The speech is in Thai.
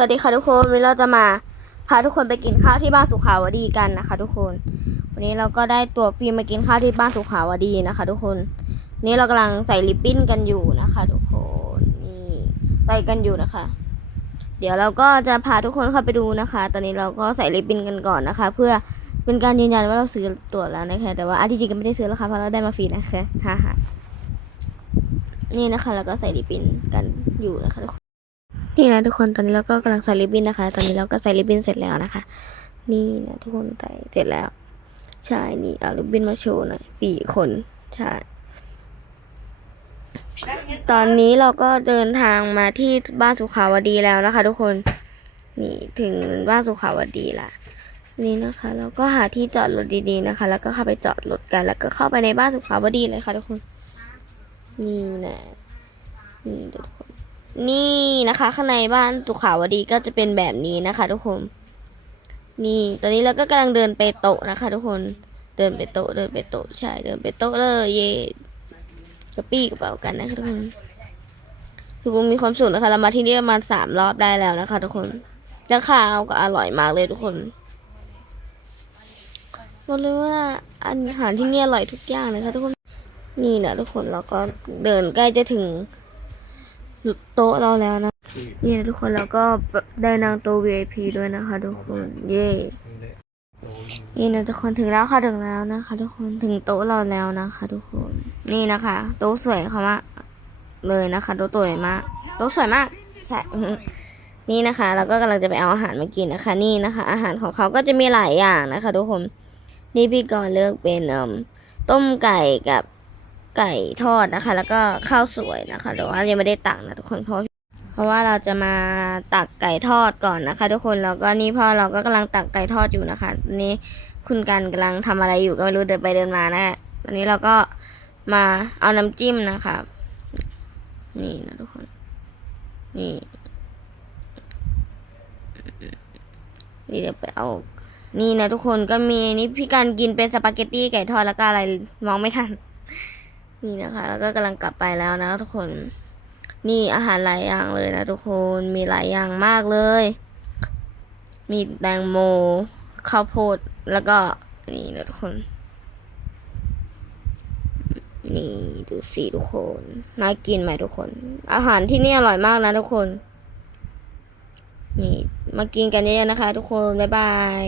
สวัสดีค่ะทุกคน วันนี้เราจะมาพาทุกคนไปกินข้าวที่บ้านสุขาวดีกันนะคะ ทุกคน วันนี้เราก็ได้ตัวฟิล์มมากินข้าวที่บ้านสุขาวดีนะคะ ทุกคนนี่เรากำลังใส่ลิปบิ้นกันอยู่นะคะ ทุกคนนี่ใส่กันอยู่นะคะ เดี๋ยวเราก็จะพาทุกคนเข้าไปดูนะคะ ตอนนี้เราก็ใส่ลิปบิ้นกันก่อนนะคะ เพื่อเป็นการยืนยันว่าเราซื้อตั๋วแล้วนะคะแต่ว่าอันที่จริงก็ไม่ได้ซื้อแล้วค่ะเพราะเราได้มาฟรีนะคะฮ่าฮนี่นะคะ แล้วก็ใส่ลิปบิ้นกันอยู่นะคะทุกคน นี่นะทุกคนตอนนี้เราก็กำลังใส่ริบบิ้นนะคะ ตอนนี้เราก็ใส่ริบบิ้นเสร็จแล้วนะคะ นี่นะทุกคนใส่เสร็จแล้วใช่นี่เอาริบบิ้นมาโชว์หน่อยสี่คนใช่ตอนนี้เราก็เดินทางมาที่บ้านสุขาวดีแล้วนะคะ ทุกคนนี่ถึงบ้านสุขาวดีละนี่นะคะเราก็หาที่จอดรถดีๆนะคะ แล้วก็เข้าไปจอดรถกัน แล้วก็เข้าไปในบ้านสุขาวดีเลยค่ะทุกคน นี่นะนี่ทุกคน นี่นะคะ ข้างในบ้านสุขาวดีก็จะเป็นแบบนี้นะคะ ทุกคน นี่ ตอนนี้เราก็กำลังเดินไปโต๊ะนะคะ ทุกคน เดินไปโต๊ะ เดินไปโต๊ะ ใช่ เดินไปโต๊ะเลย เย่กระปี้กระเป๋ากันนะคะทุกคน คือผมมีความสุขนะคะ เรามาที่นี่ประมาณสามรอบได้แล้วนะคะ ทุกคนจะข้าวก็อร่อยมากเลยทุกคนบอกเลยว่าอาหารที่นี่อร่อยทุกอย่างเลยค่ะทุกคน นี่นะทุกคนเราก็เดินใกล้จะถึง โต๊ะเราแล้วนะนี่นะทุกคนแล้วก็ได้นางโต๊ะ VIP ด้วยนะคะ ทุกคนเย่นี่นะทุกคนถึงแล้วค่ะถึงแล้วนะคะ ทุกคนถึงโต๊ะเราแล้วนะคะ ทุกคนนี่นะคะ โต๊ะสวยเขามากเลยนะคะโต๊ะสวยมากโต๊ะสวยมากใช่อื้อหือนี่นะคะเราก็กำลังจะไปเอาอาหารมากินนะคะ นี่นะคะ อาหารของเขาก็จะมีหลายอย่างนะคะ ทุกคนนี่พี่กรณ์เลือกเป็นเอ่มต้มไก่กับ ไก่ทอดนะคะ แล้วก็ข้าวสวยนะคะแต่ว่ายังไม่ได้ตักนะทุกคนเพราะเพราะว่าเราจะมาตักไก่ทอดก่อนนะคะ ทุกคนแล้วก็นี่พ่อเราก็กำลังตักไก่ทอดอยู่นะคะนนี้คุณกันกำลังทำอะไรอยู่ก็ไม่รู้เดินไปเดินมานะฮะตอนนี้เราก็มาเอาน้ำจิ้มนะคะนี่นะทุกคน นี่นี่เดี๋ยวไปเอา นี่นะทุกคนก็มีนี่พี่การกินเป็นสปาเกตตี้ไก่ทอดแล้วก็อะไรมองไม่ทัน นี่นะคะ แล้วก็กำลังกลับไปแล้วนะทุกคน นี่อาหารหลายอย่างเลยนะทุกคนมีหลายอย่างมากเลย มีแตงโมข้าวโพดแล้วก็นี่นะทุกคน นี่ดูสิทุกคนน่ากินไหมทุกคน อาหารที่นี่อร่อยมากนะทุกคน นี่มากินกันเยอะๆนะคะ ทุกคนบ๊ายบาย